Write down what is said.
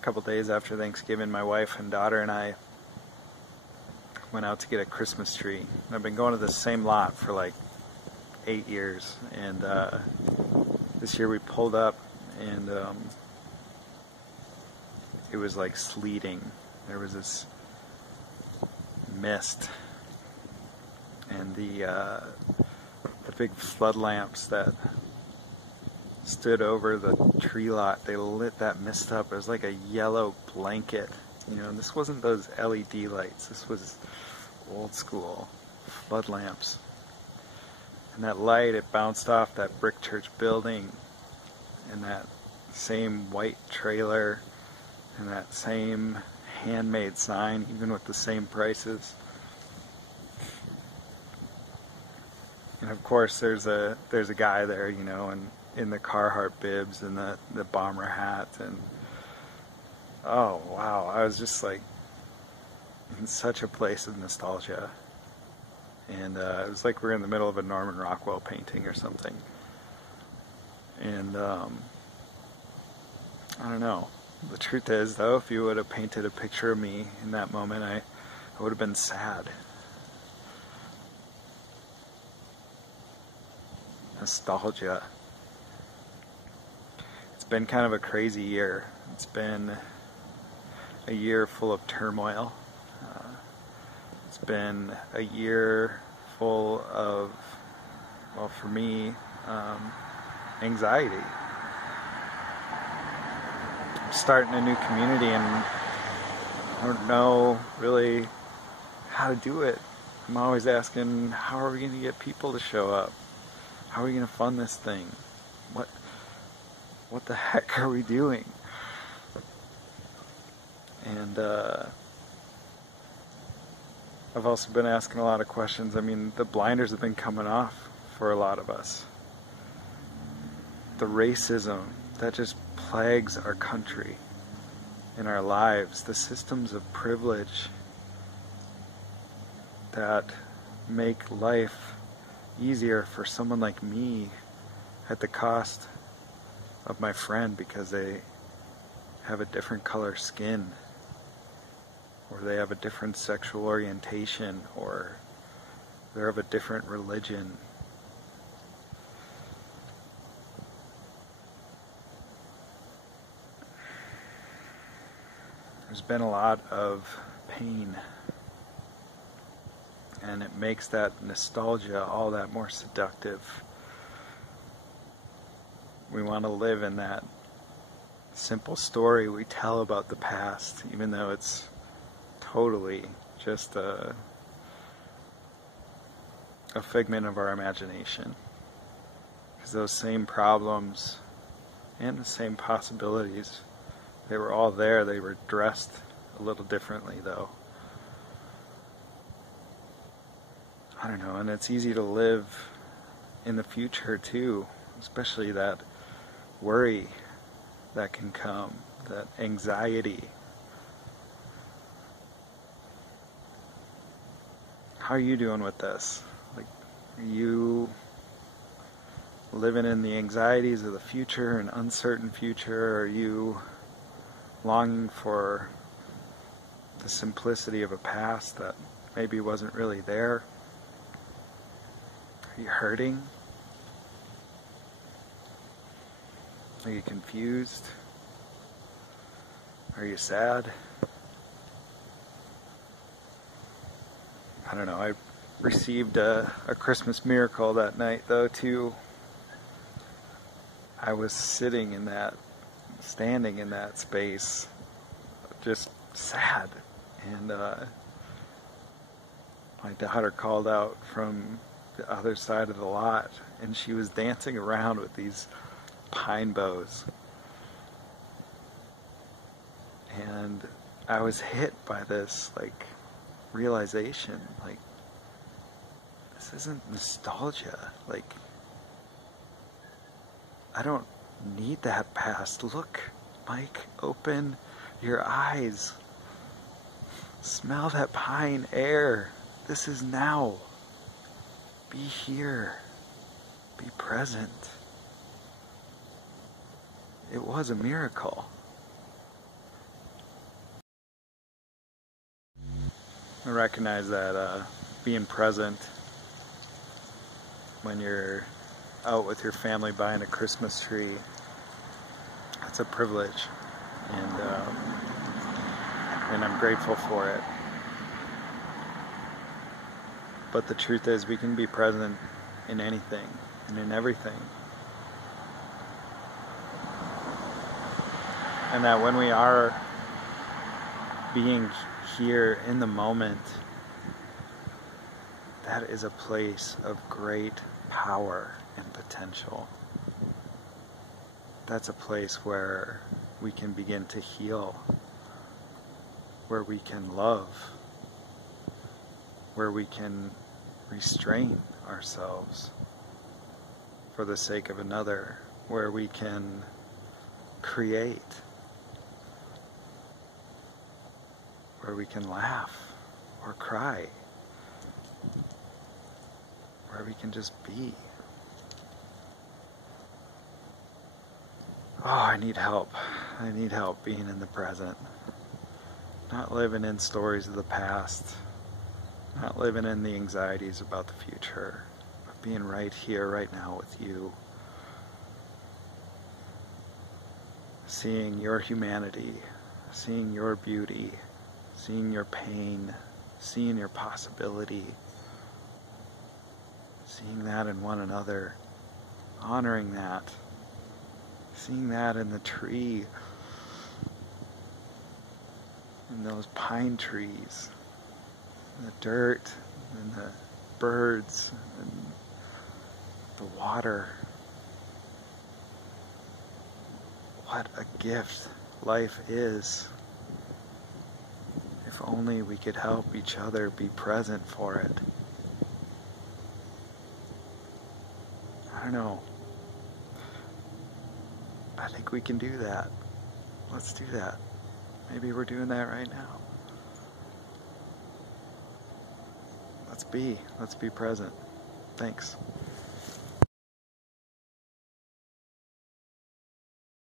a couple days after Thanksgiving, my wife and daughter and I went out to get a Christmas tree. I've been going to the same lot for like 8 years, and this year we pulled up, and it was like sleeting. There was this mist, and the big flood lamps that stood over the tree lot, they lit that mist up. It was like a yellow blanket, you know. And this wasn't those LED lights. This was old school flood lamps. And that light, it bounced off that brick church building and that same white trailer and that same handmade sign, even with the same prices. And of course there's a guy there, you know, and in the Carhartt bibs and the bomber hat, and oh wow, I was just like in such a place of nostalgia. And it was like we're in the middle of a Norman Rockwell painting or something. And I don't know. The truth is, though, if you would have painted a picture of me in that moment, I would have been sad. Nostalgia. It's been kind of a crazy year. It's been a year full of turmoil. It's been a year full of, well, for me, anxiety. I'm starting a new community and I don't know really how to do it. I'm always asking, how are we going to get people to show up? How are we going to fund this thing? What the heck are we doing? And I've also been asking a lot of questions. I mean, the blinders have been coming off for a lot of us. The racism that just plagues our country and our lives, the systems of privilege that make life easier for someone like me at the cost of my friend because they have a different color skin, or they have a different sexual orientation, or they're of a different religion. There's been a lot of pain, and it makes that nostalgia all that more seductive. We want to live in that simple story we tell about the past, even though it's totally just a figment of our imagination. Because those same problems and the same possibilities, they were all there. They were dressed a little differently, though. I don't know, and it's easy to live in the future too, especially that worry that can come, that anxiety. How are you doing with this? Like, are you living in the anxieties of the future, an uncertain future? Or are you longing for the simplicity of a past that maybe wasn't really there? Are you hurting? Are you confused? Are you sad? I don't know. I received a Christmas miracle that night, though, too. I was standing in that space, just sad. And my daughter called out from the other side of the lot, and she was dancing around with these pine boughs. And I was hit by this, like, realization, like, this isn't nostalgia. Like, I don't need that past. Look, Mike, open your eyes. Smell that pine air. This is now. Be here. Be present. It was a miracle. I recognize that being present when you're out with your family buying a Christmas tree, that's a privilege, and I'm grateful for it. But the truth is, we can be present in anything and in everything. And that when we are being here in the moment, that is a place of great power and potential. That's a place where we can begin to heal, where we can love, where we can restrain ourselves for the sake of another, where we can create, where we can laugh or cry, where we can just be. Oh, I need help. I need help being in the present. Not living in stories of the past. Not living in the anxieties about the future. But being right here, right now with you. Seeing your humanity. Seeing your beauty. Seeing your pain. Seeing your possibility. Seeing that in one another. Honoring that. Seeing that in the tree. In those pine trees. In the dirt. And the birds. And the water. What a gift life is. If only we could help each other be present for it. I don't know. I think we can do that. Let's do that. Maybe we're doing that right now. Let's be present. Thanks.